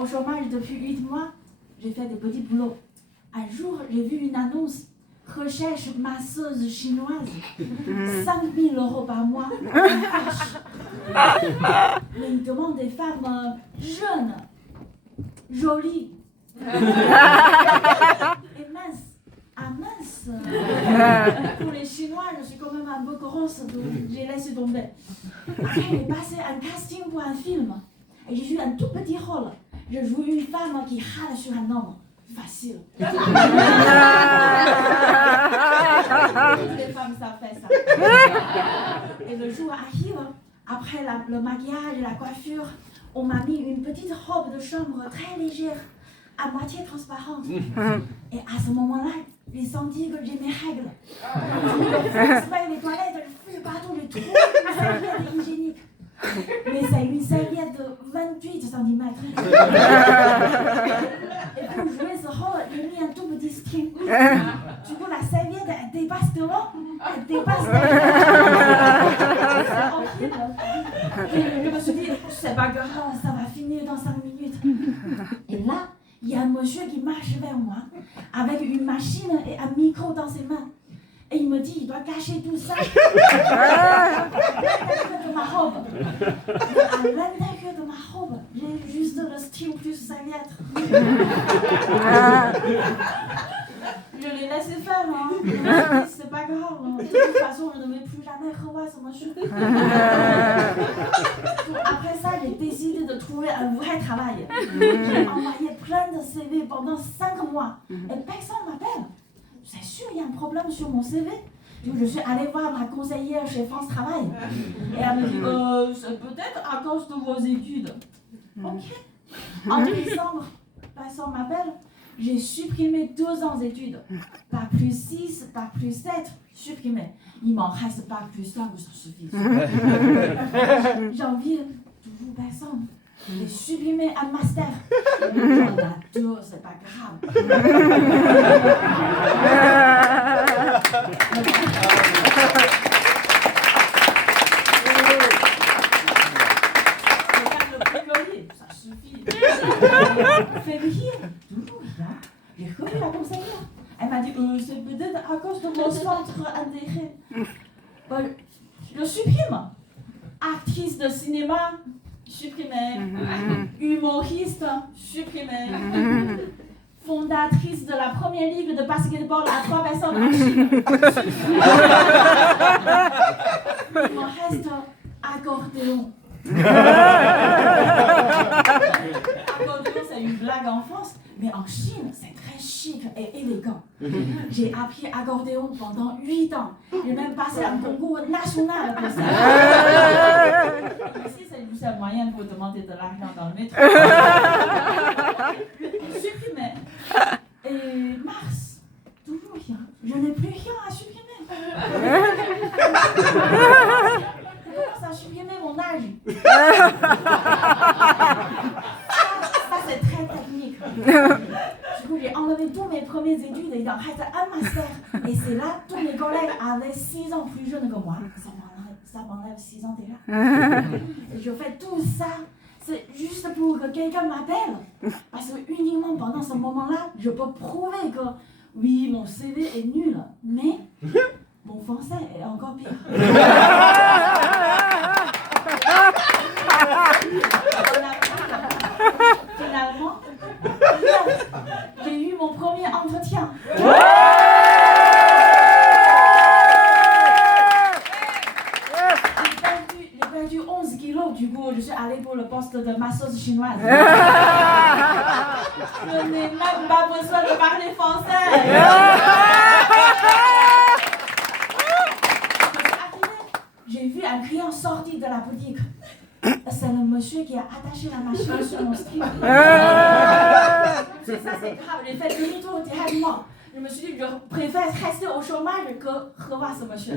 au chômage depuis 8 mois. J'ai fait des petits boulots. Un jour, j'ai vu une annonce. Recherche masseuse chinoise. 5 000 € par mois. Mais ils demandent des femmes jeunes, jolies. Et minces. Ah mince. Pour les Chinois, je suis quand même un peu grosse, donc j'ai laissé tomber. Après, j'ai passé un casting pour un film. Et j'ai joué un tout petit rôle. Je joue une femme qui râle sur un homme. Facile. Toutes les femmes savent faire ça. Et le jour arrive, après le maquillage et la coiffure, on m'a mis une petite robe de chambre très légère, à moitié transparente. Et à ce moment-là, j'ai senti que j'ai mes règles. Je fais les toilettes, je fouille partout, je trouve une serviette hygiénique. Mais c'est une serviette de 28 cm. Et pour jouer ce rôle, j'ai mis un tout petit string. Du coup, la serviette, elle dépasse devant, elle dépasse derrière. C'est horrible. Je me suis dit, c'est pas grave, ça va finir dans 5 minutes. Et là, il y a un monsieur qui marche vers moi avec une machine et un micro dans ses mains. Et il me dit, il doit cacher tout ça à l'intérieur de ma robe. Mais à l'intérieur de ma robe, j'ai juste le string plus serviette. Je l'ai laissé faire, hein. Je me suis dit, c'est pas grave. Hein. De toute façon, je ne vais plus jamais revoir ce monsieur. Après ça, j'ai décidé de trouver un vrai travail. J'ai envoyé plein de CV pendant 5 mois. Et personne m'appelle. C'est sûr, il y a un problème sur mon CV. Donc, je suis allée voir ma conseillère chez France Travail. Et elle me dit, c'est peut-être à cause de vos études. Ok. En décembre, personne m'appelle. J'ai supprimé 2 ans d'études. Bac plus 6, bac plus 7, supprimé. Il m'en reste bac plus 5, ça suffit. Janvier, toujours personne. J'ai supprimé un master. J'en ai 2, c'est pas grave. Ça suffit. Février, toujours rien. J'ai revu la conseillère. Elle m'a dit, c'est peut-être à cause de mon centre intérêt. Je supprime. Actrice de cinéma, supprimée. Humoriste, supprimée. Fondatrice de la première ligue de basketball à 3 personnes en Chine. Il me reste accordéon. Accordéon, c'est une blague en France, mais en Chine, c'est très chic et élégant. J'ai appris accordéon pendant 8 ans. J'ai même passé un concours national pour ça. Ici, c'est juste un moyen pour demander de l'argent dans le métro. Supprimé. Et mars, toujours rien. Je n'ai plus rien à supprimer. Ça a supprimé mon âge. Ça c'est très technique. Du coup, j'ai enlevé tous mes premières études et il en reste un master. Et c'est là, tous mes collègues avaient 6 ans plus jeunes que moi. Ça m'enlève 6 ans déjà. Et je fais tout ça. C'est juste pour que quelqu'un m'appelle. Parce que uniquement pendant ce moment-là, je peux prouver que oui, mon CV est nul. Mais mon français est encore pire. Finalement, j'ai eu mon premier entretien. J'ai perdu 11 kilos, du coup, je suis allée pour le poste de masseuse chinoise. Je n'ai même pas besoin de parler français. J'ai vu un client sortir de la boutique. C'est le monsieur qui a attaché la machine sur mon string. Ça c'est grave, j'ai fait demi-tour directement. Je me suis dit, je préfère rester au chômage que revoir ce monsieur.